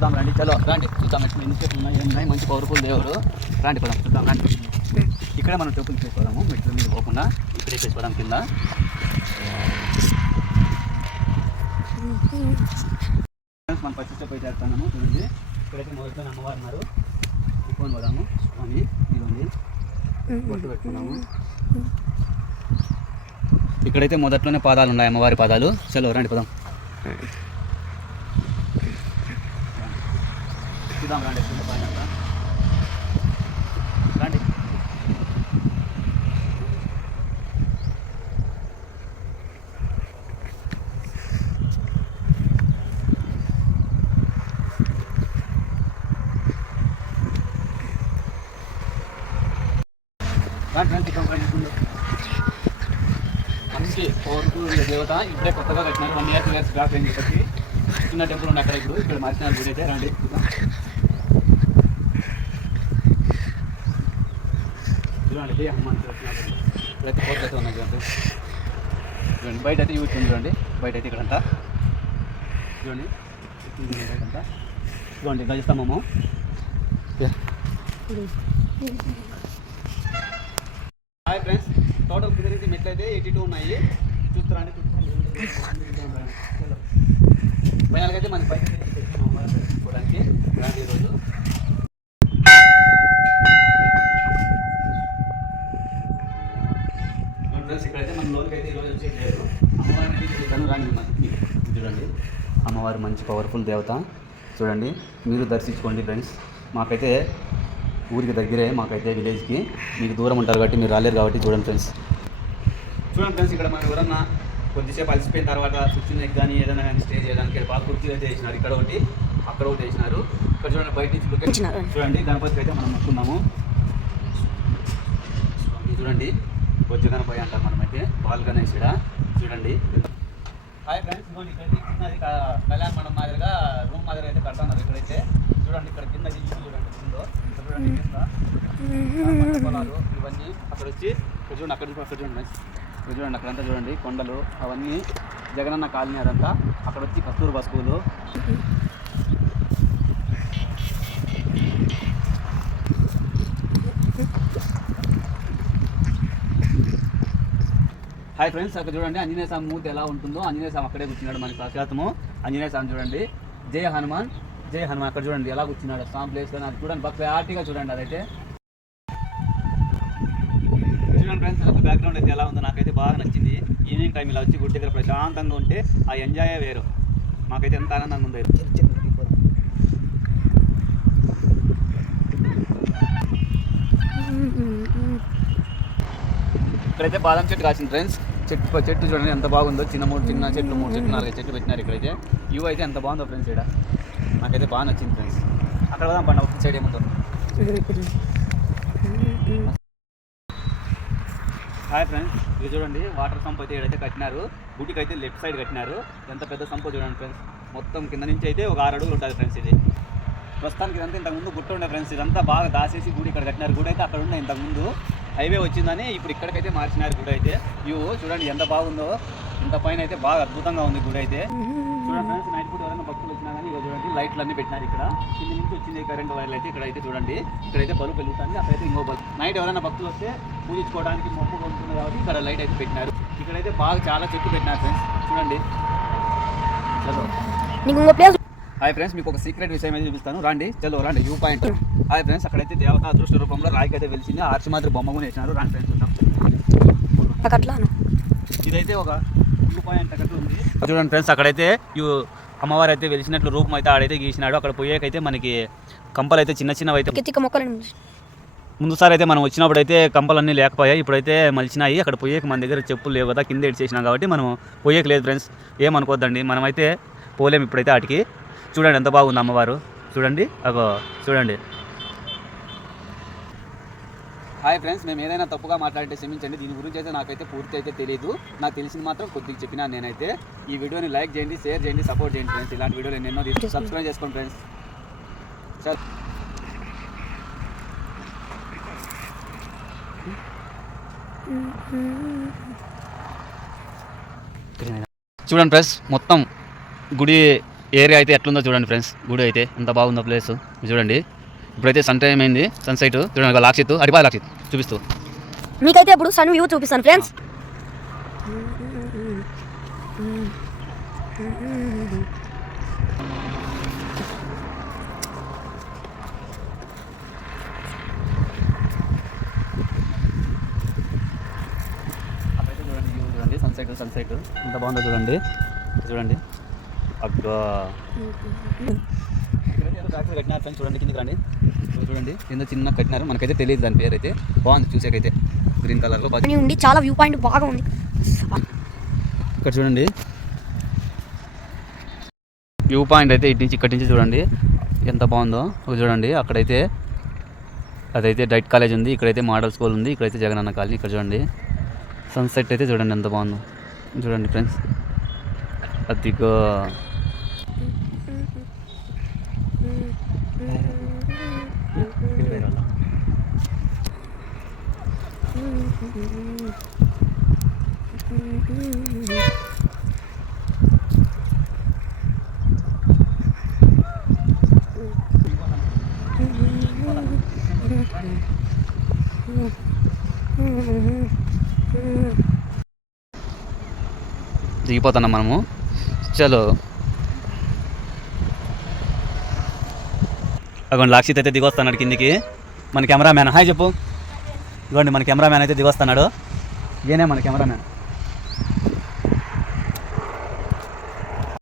చూద్దాం రండి. చలో రండి చూద్దాం ఎట్లా ఇన్స్టెప్ ఉన్నాయి ఏమున్నాయి. మంచి పవర్ఫుల్ దేవుడు. రండి పదాం చూద్దాం రండి. ఇక్కడే మనం టెంపుల్ చేసుకోదాము. మెట్ల మీద పోకుండా ఇక్కడే చేసుకోదాం కింద. మనం ఫస్ట్ స్టెప్ అయితే చేస్తున్నాము. చూడండి ఇక్కడైతే మొదటి అమ్మవారు ఉన్నారు. ఎక్కువ పోదాము. స్వామి ఇదిగోండి బొట్టు పెట్టుకున్నాము. ఇక్కడైతే మొదట్లోనే పాదాలు ఉన్నాయి, అమ్మవారి పాదాలు. చలో రండి పదాం చూద్దాం రండి. రండి మంచి పవర్ఫుల్ దేవత. ఇప్పుడే కొత్తగా కట్టినారు. 1 year 2 years బ్యాక్ అని చెప్పి చిన్న టెంపుల్ ఉంది అక్కడ. ఇక్కడ మార్చినారు గుడి అయితే. రండి చూడండి హనుమాన్ ఇక్కడైతే కోట్లు అయితే ఉన్నాయి. చూడండి బయట అయితే యూజ్ చూడండి. బయట అయితే ఇక్కడంతా చూడండి బయటంతా చూడండి గజస్తంభము. హాయ్ ఫ్రెండ్స్, టోటల్ కింద మెట్లు అయితే 82 ఉన్నాయి. చూస్తారండి ఫైనల్గా అయితే మన పైకి చూడడానికి రండి. ఈరోజు ఫ్రెండ్స్ ఇక్కడైతే మన లోనికి అయితే ఈరోజు వచ్చేయలేదు. అమ్మవారిని చూస్తాను రండి. మనకి చూడండి అమ్మవారు మంచి పవర్ఫుల్ దేవత. చూడండి మీరు దర్శించుకోండి ఫ్రెండ్స్. మాకైతే ఊరికి దగ్గరే, మాకైతే విలేజ్కి. మీకు దూరం ఉంటారు కాబట్టి మీరు రాలేరు కాబట్టి చూడండి ఫ్రెండ్స్. చూడండి ఫ్రెండ్స్ ఇక్కడ మనం ఎవరన్నా కొద్దిసేపు అలసిపోయిన తర్వాత కూర్చునే కానీ ఏదైనా కానీ స్టే చేయడానికి బాగా కుర్చీలు అయితే వేసినారు. ఇక్కడ ఒకటి అక్కడ ఒకటి వేసినారు. ఇక్కడ చూడండి బయట నుంచి చూడండి గణపతికి అయితే మనం మొక్కున్నాము. చూడండి బొజ్జ గణపతి అంటారు మనమైతే. బాల్ గణేష్ చూడండి. హాయ్ ఫ్రెండ్స్, ఇదిగోండి ఇక్కడ కళ్యాణ మండపం మాదిరిగా రూమ్ మాదిరిగా అయితే కడతాన్నారు. ఇక్కడైతే చూడండి ఇక్కడ కింద చూడండి కిందో చూడండి కింద పొలాలు ఇవన్నీ. అక్కడ వచ్చి ఇక్కడ చూడండి, అక్కడ చూడండి ఇక్కడ చూడండి అక్కడంతా చూడండి కొండలు అవన్నీ జగనన్న కాలనీ అదంతా. అక్కడ వచ్చి కస్తూర్బా స్కూలు. హాయ్ ఫ్రెండ్స్, అక్కడ చూడండి ఆంజనేయ స్వామి మూర్తి ఎలా ఉంటుందో. ఆంజనేయ స్వామి అక్కడే కూర్చున్నాడు మనకి సాక్షాత్ము. ఆంజనేయ స్వామి చూడండి. జై హనుమాన్ జై హనుమాన్. అక్కడ చూడండి ఎలా కూర్చున్నాడు స్వామి ప్లేస్ కానీ. అది చూడండి బాగా క్లారిటీగా చూడండి. అదైతే చూడండి ఫ్రెండ్స్ అక్కడ బ్యాక్గ్రౌండ్ అయితే ఎలా ఉందో నాకైతే బాగా నచ్చింది. ఈవినింగ్ టైం ఇలా వచ్చి గుడి దగ్గర ప్రశాంతంగా ఉంటే ఆ ఎంజాయే వేరు. మాకైతే ఎంత ఆనందంగా ఉంది. ఇక్కడైతే బాదం చెట్టు కాసింది ఫ్రెండ్స్. చెట్టు చూడండి ఎంత బాగుందో. చిన్న చెట్లు 3 చెట్లు 4 చెట్లు పెట్టినారు ఇక్కడైతే. వ్యూ అయితే ఎంత బాగుందో ఫ్రెండ్స్. ఇక్కడ నాకైతే బాగా నచ్చింది ఫ్రెండ్స్. అక్కడ పోదాం పండు ఒక సైడ్ ఏముంటుంది. హాయ్ ఫ్రెండ్స్, ఇది చూడండి వాటర్ సంప్ అయితే ఇక్కడైతే కట్టినారు. గుడికి అయితే లెఫ్ట్ సైడ్ కట్టినారు. ఎంత పెద్ద సంపో చూడండి ఫ్రెండ్స్. మొత్తం కింద నుంచి అయితే ఒక 6 అడుగులు ఉంటుంది ఫ్రెండ్స్. ఇది ప్రస్తుతానికి ఇదంతా ఇంతకుముందు గుట్ట ఉండే ఫ్రెండ్స్. ఇదంతా బాగా దాసేసి గుడి ఇక్కడ కట్టినారు. గుడి అయితే అక్కడ ఉండే ఇంతకుముందు హైవే వచ్చిందని ఇప్పుడు ఇక్కడికైతే మార్చినారు గుడి అయితే. వ్యూ చూడండి ఎంత బాగుందో. ఇంత పైన అయితే బాగా అద్భుతంగా ఉంది గుడి అయితే. చూడండి ఫ్రెండ్స్, నైట్ పూట ఎవరైనా భక్తులు వచ్చినా కానీ ఇక చూడండి లైట్లు అన్నీ పెట్టినారు ఇక్కడ. కింద నుంచి వచ్చింది కరెంట్ వైర్లు అయితే ఇక్కడైతే చూడండి. ఇక్కడైతే బల్బు వెలుగుతుంది. అక్కడైతే ఇంకో బల్బు. నైట్ ఎవరైనా భక్తులు వస్తే పూజించుకోవడానికి మొక్కు ఉంటుంది కాబట్టి ఇక్కడ లైట్ అయితే పెట్టినారు. ఇక్కడైతే బాగా చాలా చెట్లు పెట్టినారు ఫ్రెండ్స్. చూడండి. హాయ్ ఫ్రెండ్స్, మీకు ఒక సీక్రెట్ విషయం అయితే చూపిస్తాను. రండి చలో రండి. View point. హాయ్ ఫ్రెండ్స్, అక్కడైతే దేవత అదృష్ట రూపంలో రాయికి అయితే వెలిసింది. ఆర్చిమాద్రి బొమ్మ కూడా వేసినారు. రండి ఫ్రెండ్స్ చూద్దాం. ఇదైతే ఒక వ్యూ పాయింట్ అక్కడ ఉంది. చూడండి ఫ్రెండ్స్, అక్కడైతే అమ్మవారు అయితే వెలిసినట్లు రూపం అయితే ఆడైతే గీసినాడు. అక్కడ పోయేకైతే మనకి కంపలు అయితే చిన్నవి అయితే ముందుసారి అయితే మనం వచ్చినప్పుడు అయితే కంపలన్నీ లేకపోయాయి. ఇప్పుడైతే మలిచినాయి. అక్కడ పోయేకి మన దగ్గర చెప్పులు లేవు కదా, కింద ఇడిచేసినాం కాబట్టి మనం పోయేకి లేదు ఫ్రెండ్స్. ఏమనుకోద్దండి, మనమైతే పోలేము ఇప్పుడైతే ఆటికి. చూడండి ఎంత బాగుంది అమ్మవారు. చూడండి అగో చూడండి. హాయ్ ఫ్రెండ్స్, మేము ఏదైనా తప్పుగా మాట్లాడితే క్షమించండి. దీని గురించి అయితే నాకైతే పూర్తి అయితే తెలియదు. నాకు తెలిసింది మాత్రం కొద్దిగా చెప్పినాను నేనైతే. ఈ వీడియోని లైక్ చేయండి, షేర్ చేయండి, సపోర్ట్ చేయండి ఫ్రెండ్స్. ఇలాంటి వీడియోలు ఎన్నెన్నో తీసుకుని సబ్స్క్రైబ్ చేసుకోండి ఫ్రెండ్స్. చూడండి ఫ్రెండ్స్, మొత్తం గుడి ఏరియా అయితే ఎట్లుందో చూడండి ఫ్రెండ్స్. గుడి అయితే ఎంత బాగుందో ప్లేస్ చూడండి. ఇప్పుడైతే సన్ టైం అయింది, సన్సెట్ చూడండి. లాక్షిత్ అడిపా లాక్షిత్ చూపిస్తూ మీకైతే ఇప్పుడు సన్ వ్యూ చూపిస్తాను ఫ్రెండ్స్. అక్కడైతే చూడండి వ్యూ చూడండి, సన్సెట్ ఎంత బాగుందో చూడండి. చూడండి అబ్బా ఫ్యాక్టరీ కట్టినారు ఫ్రెండ్స్. చూడండి కిందకి రండి. చూడండి కింద చిన్న కట్టినారు, మనకైతే తెలియదు దాని పేరు అయితే. బాగుంది చూసేకైతే, గ్రీన్ కలర్లో ఉండి చాలా వ్యూ పాయింట్ బాగా ఉంది. ఇక్కడ చూడండి వ్యూ పాయింట్ అయితే ఇక్కడి నుంచి చూడండి ఎంత బాగుందో చూడండి. అక్కడైతే అదైతే డైట్ కాలేజ్ ఉంది, ఇక్కడైతే మోడల్ స్కూల్ ఉంది, ఇక్కడైతే జగనన్న కాలనీ. ఇక్కడ చూడండి సన్సెట్ అయితే చూడండి ఎంత బాగుందో చూడండి ఫ్రెండ్స్. అదిగో దిగిపోతున్నాం మనము. చలో అగోండి లాక్షిత్ అయితే దిగొస్తున్నాడు కిందికి. మన కెమెరామ్యాన్ హాయ్ చెప్పు. ఇదిగోండి మన కెమెరామ్యాన్ అయితే దిగొస్తున్నాడు. ఈయనే మన కెమెరామ్యాన్.